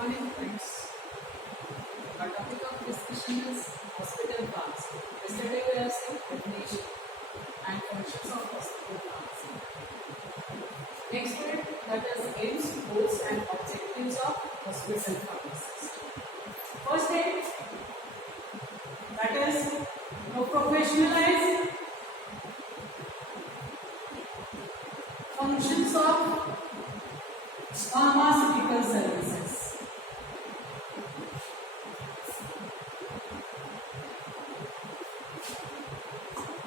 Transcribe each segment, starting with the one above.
morning, friends. Our topic of discussion is hospital pharmacy. Yesterday we have seen definition and functions of hospital pharmacy. Next part, that is aims, goals and objectives of hospital pharmacist. First aim, that is to professionalize functions of pharmaceutical services.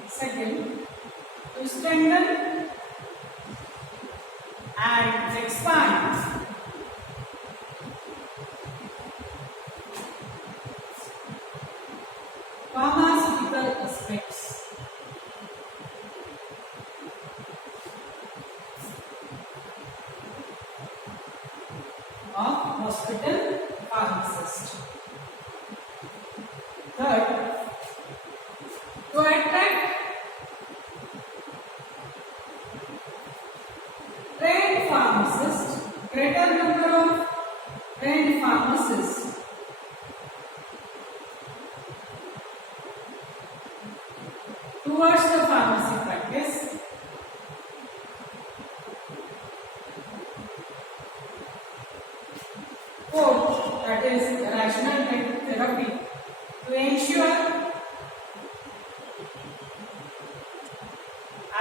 Second, to strengthen and expand pharmaceutical aspects of hospital pharmacist. Third, to attract trained pharmacists, greater number of trained pharmacists towards the pharmacy practice. Fourth, that is rational therapy to ensure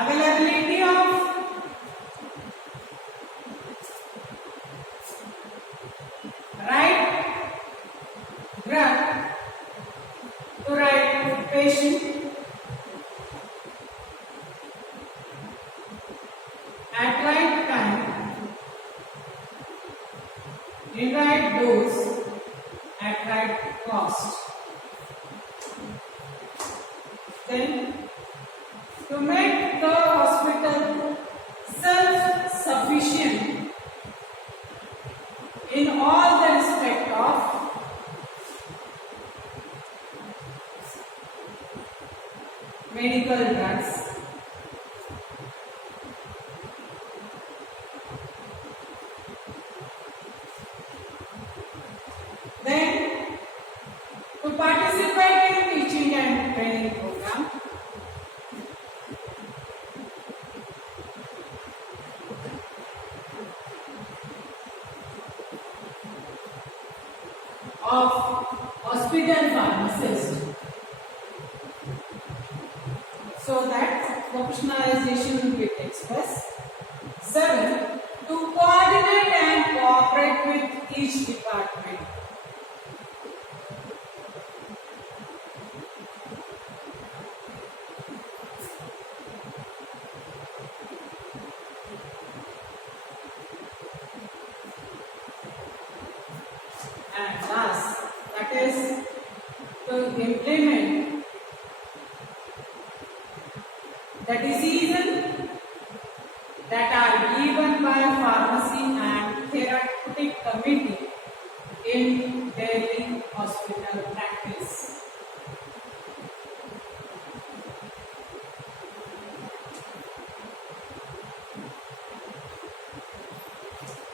availability of right drug to right patient at right time in right dose at right cost. Then to make the hospital self-sufficient in all the respect of medical drugs, then to participate in teaching and training program, of hospital pharmacist, so that professionalization will be expressed. 7. To coordinate and cooperate with each department. And last, that is to implement the decisions that are given by pharmacy and therapeutic committee in daily hospital practice.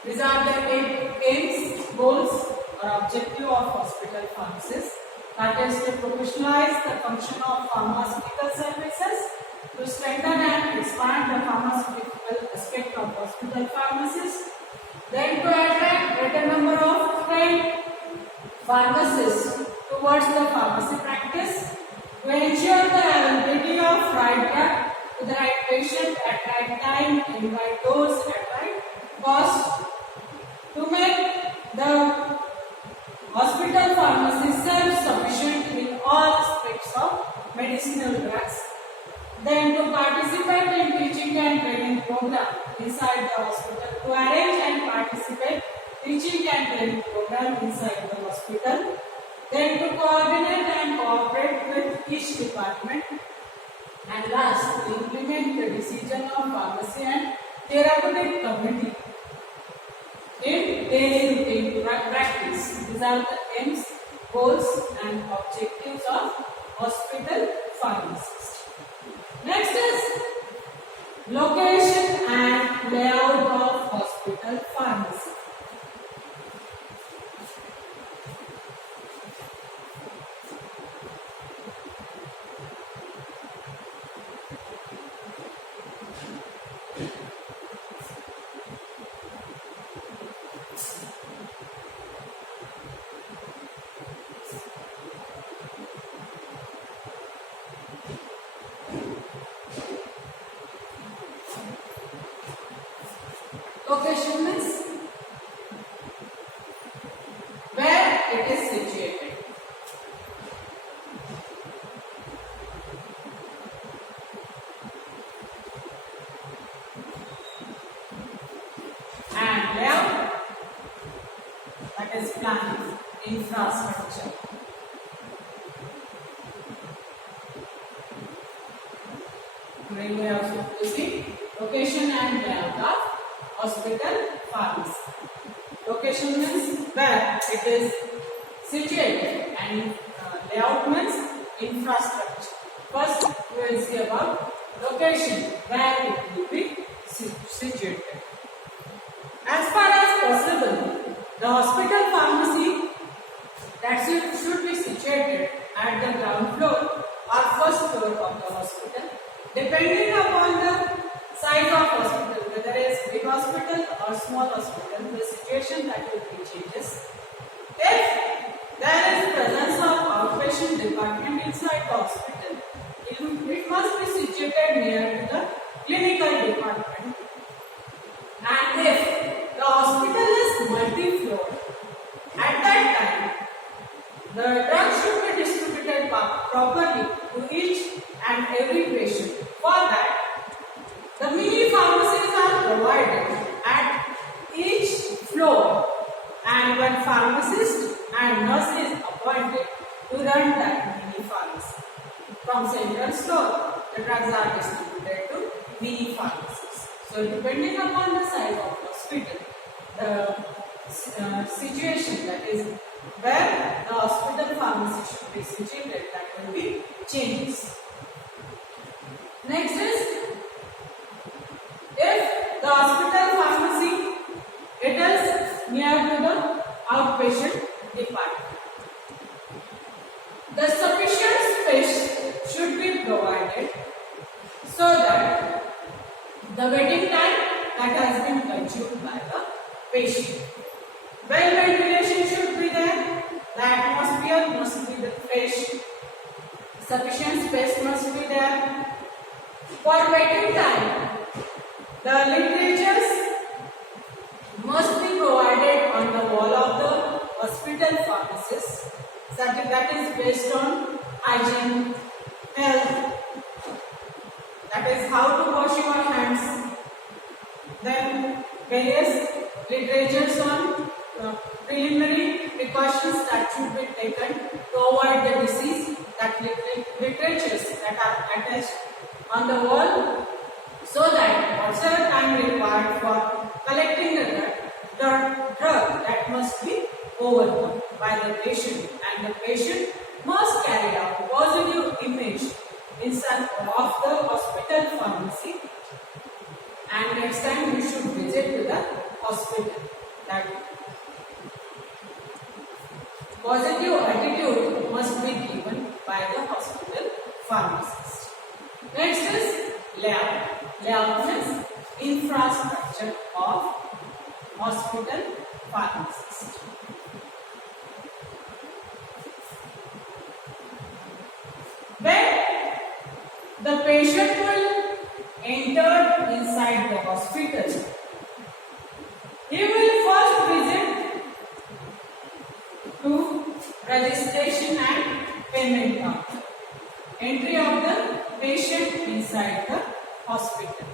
These are the aims, goals or objective of hospital pharmacists. That is to professionalize the function of pharmaceutical services, to strengthen and expand the pharmaceutical aspect of hospital pharmacists, then to attract greater number of trained pharmacists towards the pharmacy practice, to ensure the availability of right drug to the right patient at right time, in right dose, at right cost, to make the hospital pharmacy self-sufficient in all aspects of medicinal drugs, then to participate in teaching and training program inside the hospital, to arrange and participate teaching and training program inside the hospital, then to coordinate and cooperate with each department, and last, to implement the decision of pharmacy and therapeutic committee in daily routine practice. These are the aims, goals and objectives of hospital pharmacist. Next is location and layout of hospital pharmacy. Location means where it is situated. And layout, that is planning, infrastructure. Today we are also using location and layout of hospital pharmacy. Location means where it is situated and layout means infrastructure. First we will see about location, where it will be situated. As far as possible, the hospital pharmacy that should be situated at the ground floor or first floor of the hospital, depending upon the size of hospital, whether it is big hospital or small hospital, the situation that will be changes. If there is presence of outpatient department inside the hospital, it must be situated near to the clinical department. And if the hospital is multi-floor, at that time, the drugs should be distributed properly to each and every patient. For that, the mini pharmacies are provided at each floor, and one pharmacist and nurse is appointed to run that mini pharmacy. From central store, the drugs are distributed to mini pharmacies. So, depending upon the size of the hospital, the situation, that is where the hospital pharmacy should be situated, that will be changes. Next is, if the hospital pharmacy it is near to the outpatient department, the sufficient space should be provided so that the waiting time that has been consumed by the patient. Well ventilation should be there, the atmosphere must be fresh, sufficient space must be there. For waiting time, the literatures must be provided on the wall of the hospital pharmacies, that is based on hygiene, health, that is how to wash your hands. Then various literatures on preliminary precautions that should be taken to avoid the disease, that literatures that are attached on the wall, so that whatever time required for collecting the drug that must be overcome by the patient, and the patient must carry out positive image inside of the hospital pharmacy, and next time you should visit to the hospital. That positive attitude must be given by the hospital pharmacist. Next is layout. Layout means infrastructure of hospital pharmacist. When the patient will enter inside the hospital, he will first visit to registration and payment counter. Entry of the patient inside the hospital.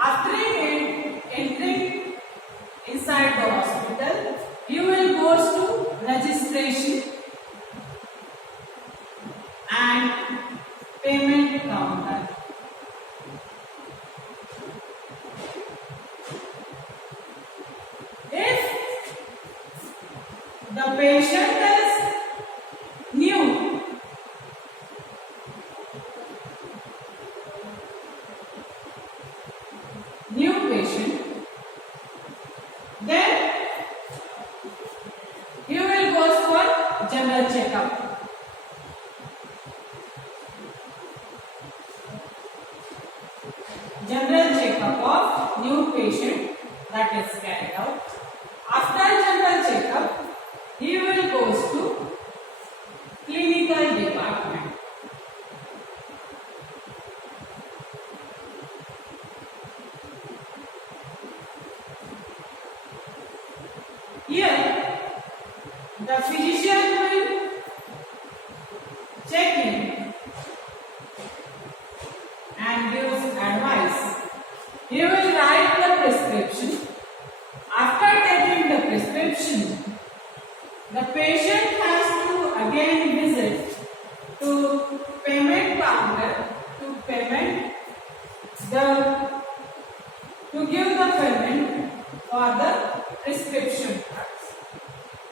After entering inside the hospital, you will go to registration and payment counter. If the patient is new, patient, then you will go for general checkup. general checkup of new patient that is carried out. After general checkup, he will goes to clinical department. Here, the physician will check in and gives advice. He will write the prescription. After taking the prescription, the patient has to again visit to payment counter to give the payment for the prescription drugs.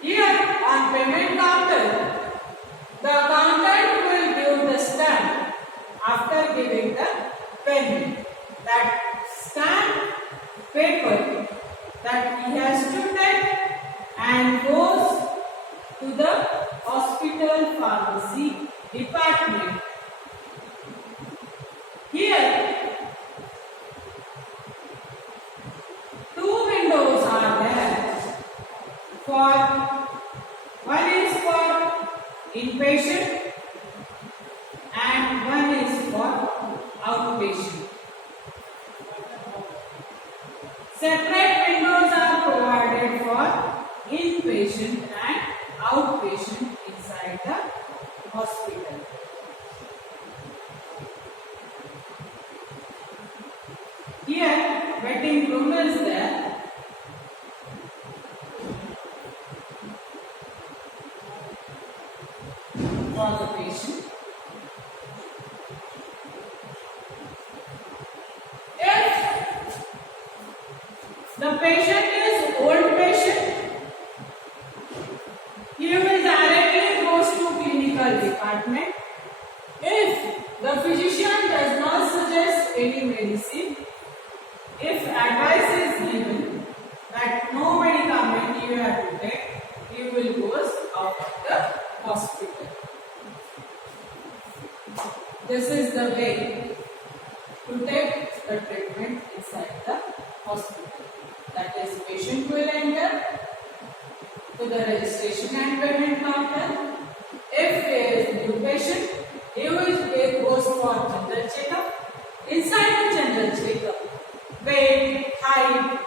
Here on payment counter, the accountant will give the stamp after giving the payment. That stamp paper that he has to take and goes to the hospital pharmacy department. Here, two windows are there. One is for inpatient and one is for outpatient. Separate windows are provided for inpatient and outpatient inside the hospital. Here, waiting room is there. For the patient. If the patient is old patient, he will directly goes to clinical department. If the physician does not suggest any medicine, if advice is given that no medicament you have to take, he will goes out of the hospital. This is the way to take the treatment inside the hospital. That is, patient will enter to the registration and payment counter. If there is new patient, he goes for general checkup. Inside the general checkup, weight, height,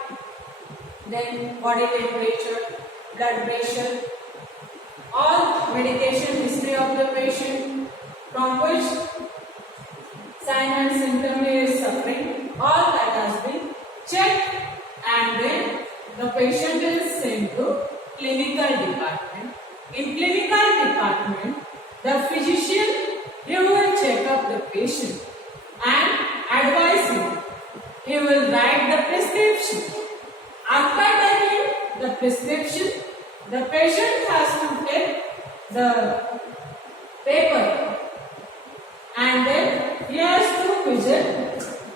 then body temperature, blood pressure, all medication history of the patient, from which sign and symptom he is suffering, all that has been checked, and then the patient is sent to clinical department. In clinical department, the physician, he will check up the patient and advise him. He will write the prescription. After taking the prescription, the patient has to take the paper and then he has to visit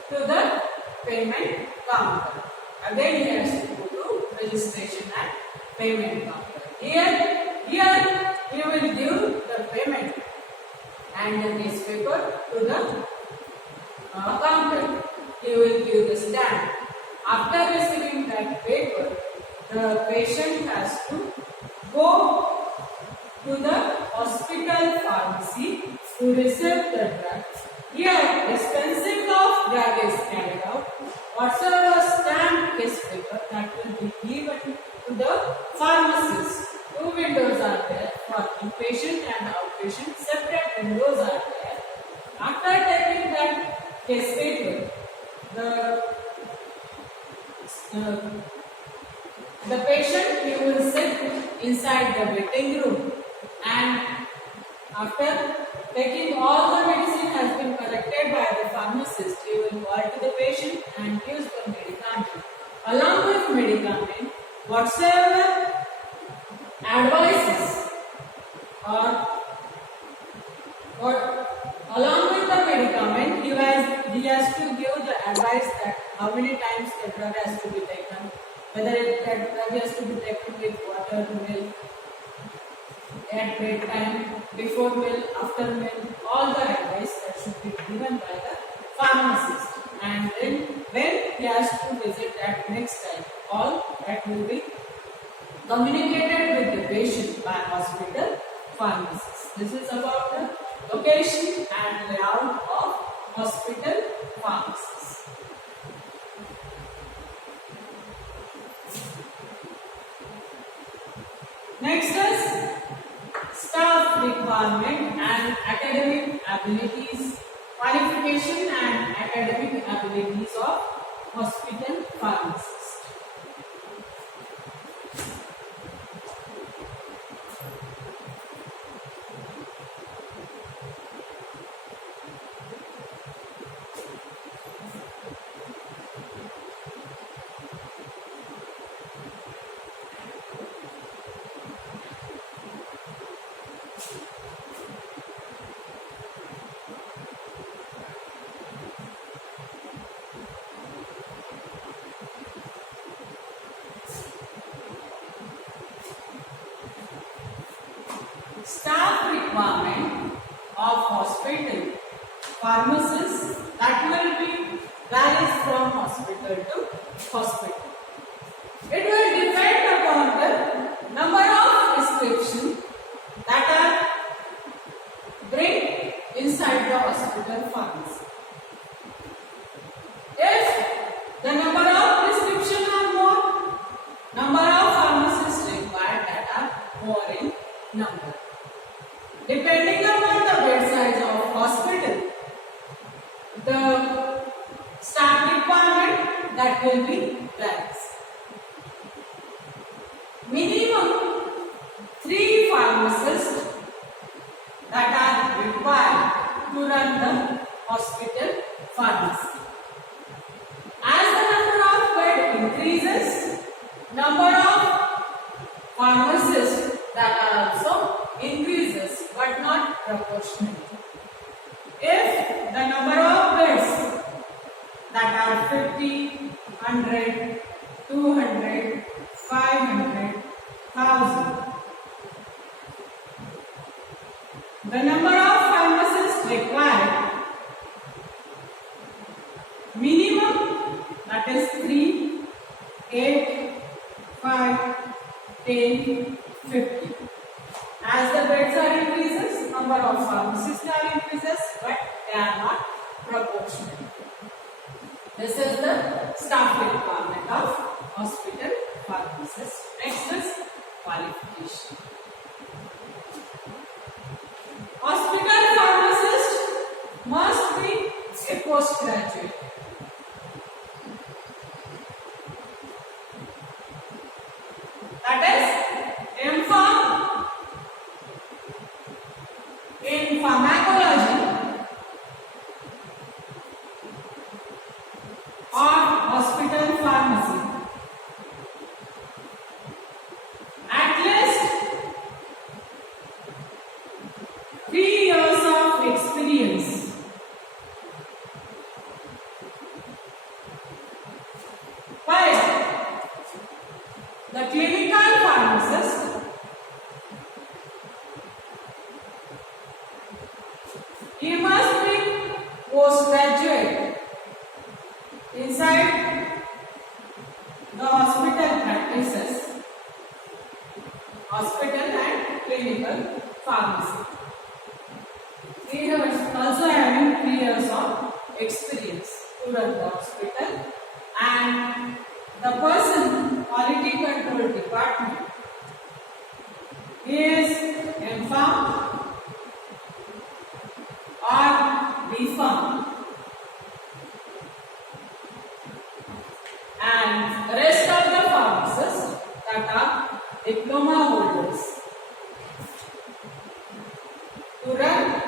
to the payment counter. Again he has to go to registration and payment counter. Here he will give the payment and the case paper to the counter. He will give the stamp. After receiving that paper, the patient has to go to the hospital pharmacy to receive the drug. Here, dispensing of drug is carried out. Whatsoever stamp case paper that will be given to the pharmacist. Two windows are there for inpatient and outpatient. Separate windows are there. After taking that case paper, the patient, he will sit inside the waiting room, and after taking all the medicine has been collected by the pharmacist, he will call to the patient and gives the medicament. Along with medicament, whatsoever advices along with the medicament, he has to give the advice that how many times the drug has to be taken, whether that drug has to be taken with water, milk, at bedtime, before meal, after meal, all the advice that should be given by the pharmacist. And then when he has to visit that next time, all that will be communicated with the patient by hospital pharmacist. This is about the location and layout of hospital pharmacies. Next is staff requirement and academic abilities, qualification and academic abilities of hospital pharmacists. Staff requirement of hospital pharmacists that will be varies from hospital to hospital. It will depend upon the number of prescriptions that are bring inside the hospital pharmacy. If the number of prescriptions are more, number of pharmacists required that are more in number. Depending upon the bed size of hospital, the staff requirement that will be varies. Minimum 3 pharmacists that are required to run the hospital pharmacy. As the number of bed increases, number of pharmacists that are also increases, but not proportionally. If the number of beds that are 50, 100, 200, 500, 1000, the number of pharmacists required minimum, that is 3, 8, 5, 10, 50. As the beds are increases, number of pharmacists are increases, but they are not proportional. This is the staff requirement of hospital pharmacists. Next is qualification. Hospital pharmacist must be a postgraduate. That is M.Pharm in pharmacology or hospital pharmacy. At least 3 years of experience. While the clinical pharmacist he must be postgraduate inside the hospital practices, hospital and clinical pharmacy. He is also having 3 years of experience to run the hospital, and the person quality control department is M.Pharm or B.Pharm, and the rest of the pharmacists that are diploma holders to run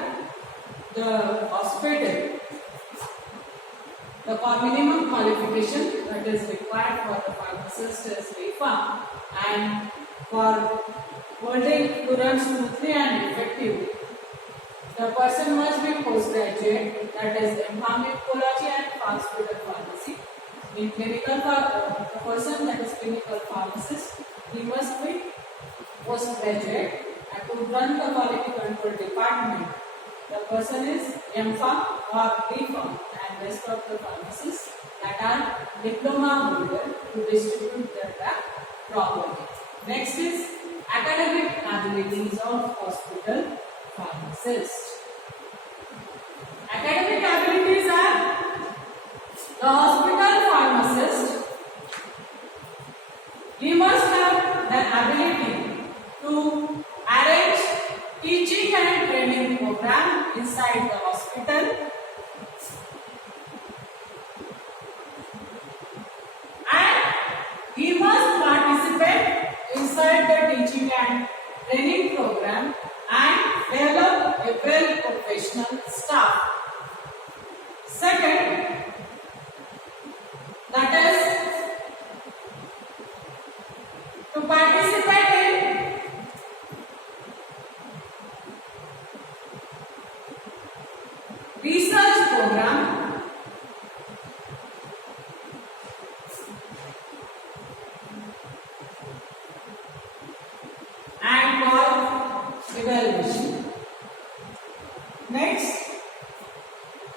the hospital. The minimum qualification that is required for the pharmacist is B.Pharm, and for holding to run smoothly and effectively, the person must be postgraduate, that is M.Pharm in Pharmacology and Pharmaceutical Pharmacy. In clinical, the person that is clinical pharmacist, he must be postgraduate and to run the quality control department the person is M.Pharm or B.Pharm, and rest of the pharmacists that are diploma holder to distribute their drug properly. Next is academic abilities of hospital pharmacists. Academic abilities are the hospital pharmacist. He must have the ability to arrange teaching and training program inside the hospital, and he must participate inside the teaching and training program and develop a well professional staff. Second, that is to participate in research program and for evaluation. Next,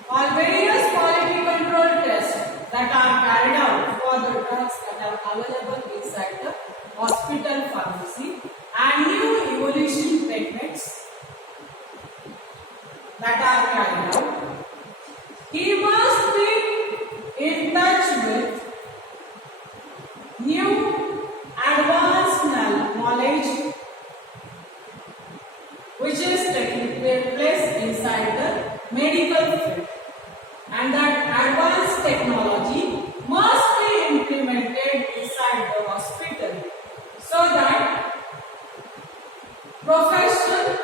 for various quality control tests that are carried out for the drugs that are available inside the hospital pharmacy and new evolution techniques that are carried out, he must be in touch with new advanced knowledge which is taking place inside the medical field, and that advanced technology must be implemented inside the hospital so that profession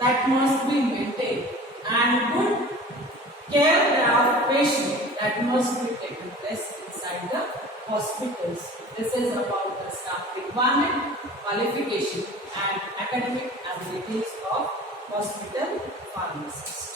that must be maintained and good care of patient that must be taken place inside the hospitals. This is about the staff requirement, qualification and academic abilities of hospital pharmacists.